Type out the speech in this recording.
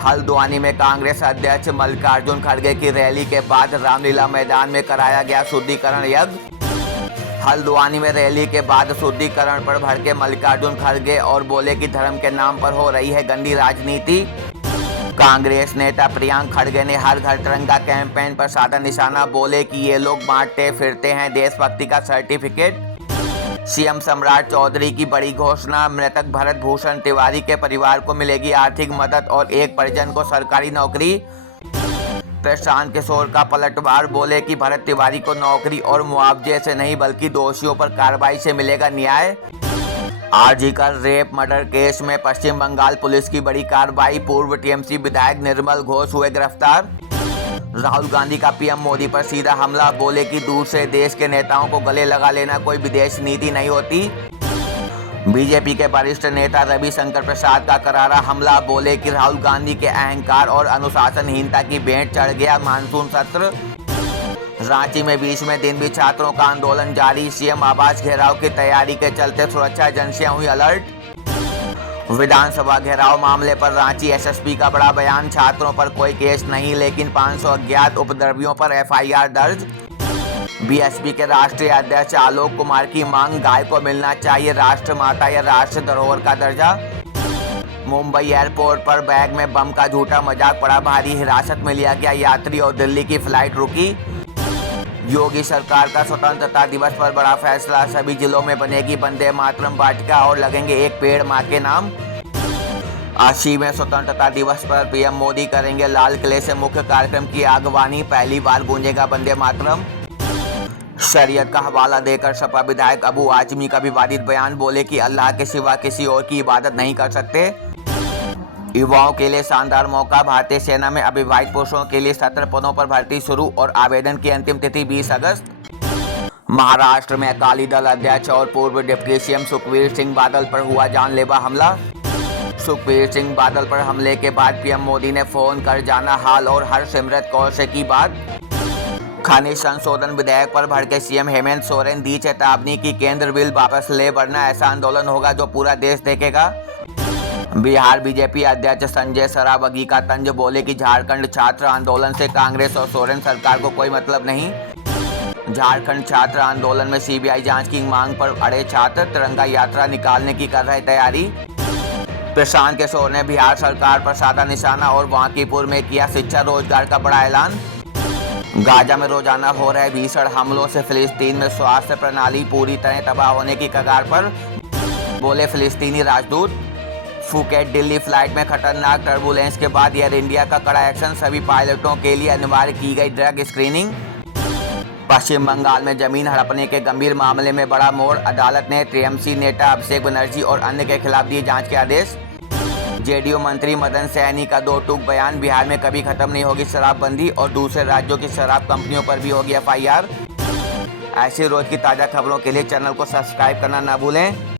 हल्द्वानी में कांग्रेस अध्यक्ष मल्लिकार्जुन खड़गे की रैली के बाद रामलीला मैदान में कराया गया शुद्धिकरण यज्ञ। हल्द्वानी में रैली के बाद शुद्धिकरण पर भड़के मल्लिकार्जुन खड़गे और बोले कि धर्म के नाम पर हो रही है गंदी राजनीति। कांग्रेस नेता प्रियंक खड़गे ने हर घर तिरंगा कैंपेन पर साधा निशाना, बोले कि ये लोग बांटते फिरते हैं देशभक्ति का सर्टिफिकेट। सीएम सम्राट चौधरी की बड़ी घोषणा, मृतक भरत भूषण तिवारी के परिवार को मिलेगी आर्थिक मदद और एक परिजन को सरकारी नौकरी। प्रशांत किशोर का पलटवार, बोले कि भरत तिवारी को नौकरी और मुआवजे से नहीं बल्कि दोषियों पर कार्रवाई से मिलेगा न्याय। आरजीकर रेप मर्डर केस में पश्चिम बंगाल पुलिस की बड़ी कार्रवाई, पूर्व टीएमसी विधायक निर्मल घोष हुए गिरफ्तार। राहुल गांधी का पीएम मोदी पर सीधा हमला, बोले कि दूसरे देश के नेताओं को गले लगा लेना कोई विदेश नीति नहीं होती। बीजेपी के वरिष्ठ नेता रविशंकर प्रसाद का करारा हमला, बोले कि राहुल गांधी के अहंकार और अनुशासनहीनता की भेंट चढ़ गया मानसून सत्र। रांची में 20वें दिन भी छात्रों का आंदोलन जारी, सीएम आवास घेराव की तैयारी के चलते सुरक्षा एजेंसियां हुई अलर्ट। विधानसभा घेराव मामले पर रांची एसएसपी का बड़ा बयान, छात्रों पर कोई केस नहीं लेकिन 500 अज्ञात उपद्रवियों पर एफआईआर दर्ज। बीएसपी के राष्ट्रीय अध्यक्ष आलोक कुमार की मांग, गाय को मिलना चाहिए राष्ट्रमाता या राष्ट्र धरोहर का दर्जा। मुंबई एयरपोर्ट पर बैग में बम का झूठा मजाक पड़ा भारी, हिरासत में लिया गया यात्री और दिल्ली की फ्लाइट रुकी। योगी सरकार का स्वतंत्रता दिवस पर बड़ा फैसला, सभी जिलों में बनेगी वंदे मातरम वाटिका और लगेंगे एक पेड़ मां के नाम। 80वें स्वतंत्रता दिवस पर पीएम मोदी करेंगे लाल किले से मुख्य कार्यक्रम की आगवानी, पहली बार गूंजेगा वंदे मातरम। शरीयत का हवाला देकर सपा विधायक अबू आजमी का विवादित बयान, बोले कि अल्लाह के सिवा किसी और की इबादत नहीं कर सकते। युवाओं के लिए शानदार मौका, भारतीय सेना में अविवाहित पुरुषों के लिए 17 पदों पर भर्ती शुरू और आवेदन की अंतिम तिथि 20 अगस्त। महाराष्ट्र में अकाली दल अध्यक्ष और पूर्व डिप्टी सीएम सुखबीर सिंह बादल पर हुआ जानलेवा हमला। सुखबीर सिंह बादल पर हमले के बाद पीएम मोदी ने फोन कर जाना हाल और हरसिमरत कौर से की बात। खनिज संशोधन विधेयक पर भड़के सीएम हेमंत सोरेन, दी चेतावनी की केंद्र बिल वापस ले वरना ऐसा आंदोलन होगा जो पूरा देश देखेगा। बिहार बीजेपी अध्यक्ष संजय सरावगी का तंज, बोले कि झारखंड छात्र आंदोलन से कांग्रेस और सोरेन सरकार को कोई मतलब नहीं। झारखंड छात्र आंदोलन में सीबीआई जांच की मांग पर अड़े छात्र, तिरंगा यात्रा निकालने की कर रहे तैयारी। प्रशांत किशोर ने बिहार सरकार पर साधा निशाना और बांकीपुर में किया शिक्षा रोजगार का बड़ा ऐलान। गाजा में रोजाना हो रहे भीषण हमलों से फिलिस्तीन में स्वास्थ्य प्रणाली पूरी तरह तबाह होने की कगार पर, बोले फिलिस्तीनी राजदूत। फुकेट दिल्ली फ्लाइट में खतरनाक टर्बुलेंस के बाद एयर इंडिया का कड़ा एक्शन, सभी पायलटों के लिए अनिवार्य की गई ड्रग स्क्रीनिंग। पश्चिम बंगाल में जमीन हड़पने के गंभीर मामले में बड़ा मोड़, अदालत ने टीएमसी नेता अभिषेक बनर्जी और अन्य के खिलाफ दिए जांच के आदेश। जेडीयू मंत्री मदन सैनी का दो टूक बयान, बिहार में कभी खत्म नहीं होगी शराबबंदी और दूसरे राज्यों की शराब कंपनियों पर भी होगी एफआईआर। ऐसी रोज की ताज़ा खबरों के लिए चैनल को सब्सक्राइब करना ना भूलें।